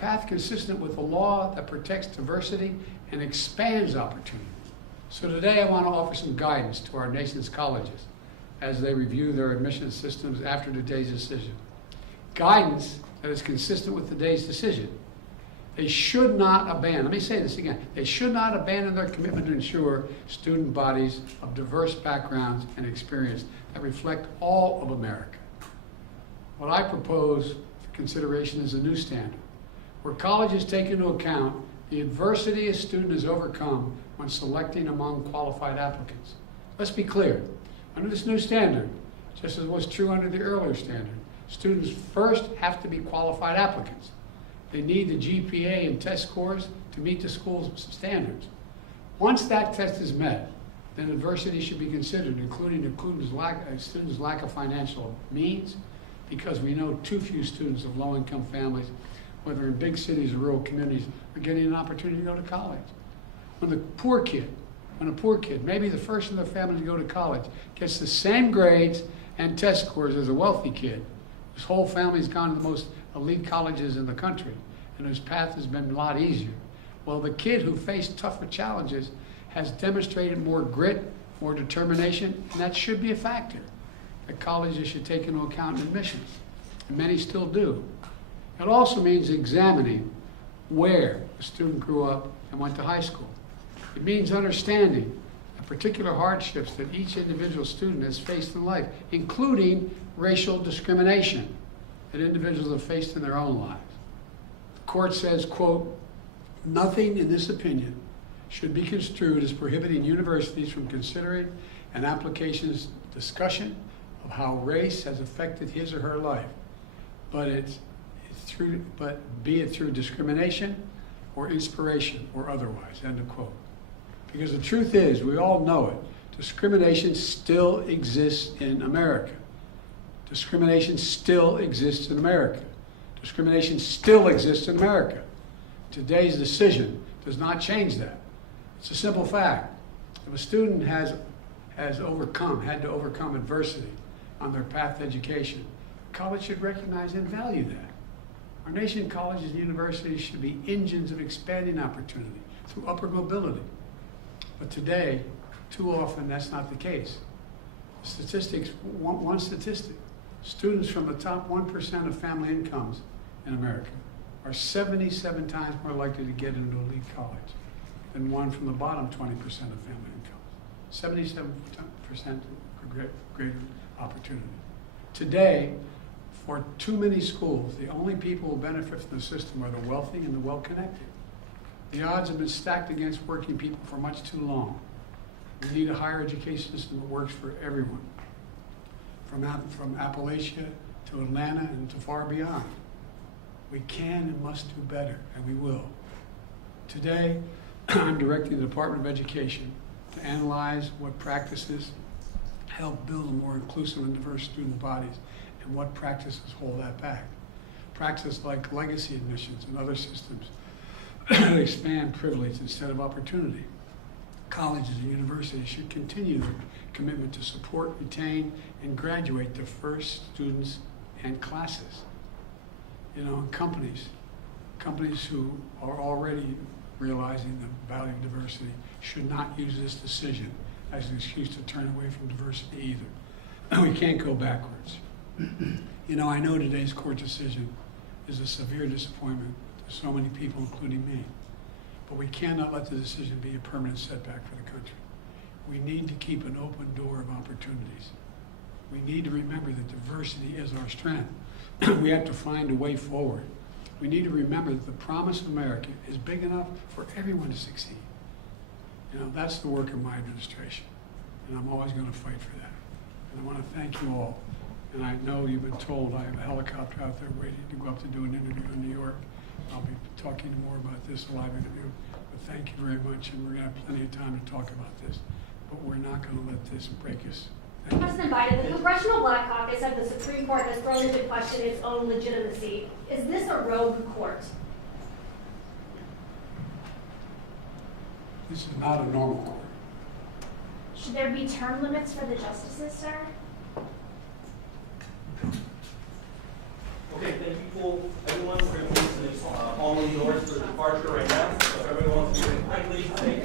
path consistent with a law that protects diversity and expands opportunity. So today I want to offer some guidance to our nation's colleges as they review their admission systems after today's decision. Guidance that is consistent with today's decision. They should not abandon, let me say this again, they should not abandon their commitment to ensure student bodies of diverse backgrounds and experience that reflect all of America. What I propose for consideration is a new standard, where colleges take into account the adversity a student has overcome when selecting among qualified applicants. Let's be clear, under this new standard, just as was true under the earlier standard, students first have to be qualified applicants. They need the GPA and test scores to meet the school's standards. Once that test is met, then adversity should be considered, including a student's lack of financial means, because we know too few students of low-income families, whether in big cities or rural communities, are getting an opportunity to go to college. When a poor kid, maybe the first in their family to go to college, gets the same grades and test scores as a wealthy kid, whose whole family's gone to the most elite colleges in the country, and whose path has been a lot easier. Well, the kid who faced tougher challenges has demonstrated more grit, more determination, and that should be a factor that colleges should take into account in admissions, and many still do. It also means examining where the student grew up and went to high school. It means understanding the particular hardships that each individual student has faced in life, including racial discrimination that individuals have faced in their own lives. The court says, quote, "Nothing in this opinion should be construed as prohibiting universities from considering an application's discussion of how race has affected his or her life, but be it through discrimination or inspiration or otherwise," end of quote. Because the truth is, we all know it, discrimination still exists in America. Discrimination still exists in America. Discrimination still exists in America. Today's decision does not change that. It's a simple fact. If a student had to overcome adversity on their path to education, college should recognize and value that. Our nation's colleges and universities should be engines of expanding opportunity through upward mobility. But today, too often, that's not the case. Statistics, one statistic, students from the top 1% of family incomes in America are 77 times more likely to get into elite college than one from the bottom 20% of family incomes. 77% greater opportunity. Today, for too many schools, the only people who benefit from the system are the wealthy and the well-connected. The odds have been stacked against working people for much too long. We need a higher education system that works for everyone, from Appalachia to Atlanta and to far beyond. We can and must do better, and we will. Today, I'm directing the Department of Education to analyze what practices help build a more inclusive and diverse student bodies and what practices hold that back. Practices like legacy admissions and other systems expand privilege instead of opportunity. Colleges and universities should continue their commitment to support, retain, and graduate diverse students and classes. You know, companies who are already realizing the value of diversity should not use this decision as an excuse to turn away from diversity either. We can't go backwards. You know, I know today's court decision is a severe disappointment to so many people, including me. But we cannot let the decision be a permanent setback for the country. We need to keep an open door of opportunities. We need to remember that diversity is our strength. We have to find a way forward. We need to remember that the promise of America is big enough for everyone to succeed. You know, that's the work of my administration, and I'm always going to fight for that. And I want to thank you all. And I know you've been told I have a helicopter out there waiting to go up to do an interview in New York. I'll be talking more about this live interview. But thank you very much, and we're going to have plenty of time to talk about this. But we're not going to let this break us. President Biden, the Congressional Black Caucus said the Supreme Court has thrown into question its own legitimacy. Is this a rogue court? This is not a normal court. Should there be term limits for the justices, sir? Okay, thank you for everyone for listening. All calling doors for departure right now. So if everyone wants to get quickly, take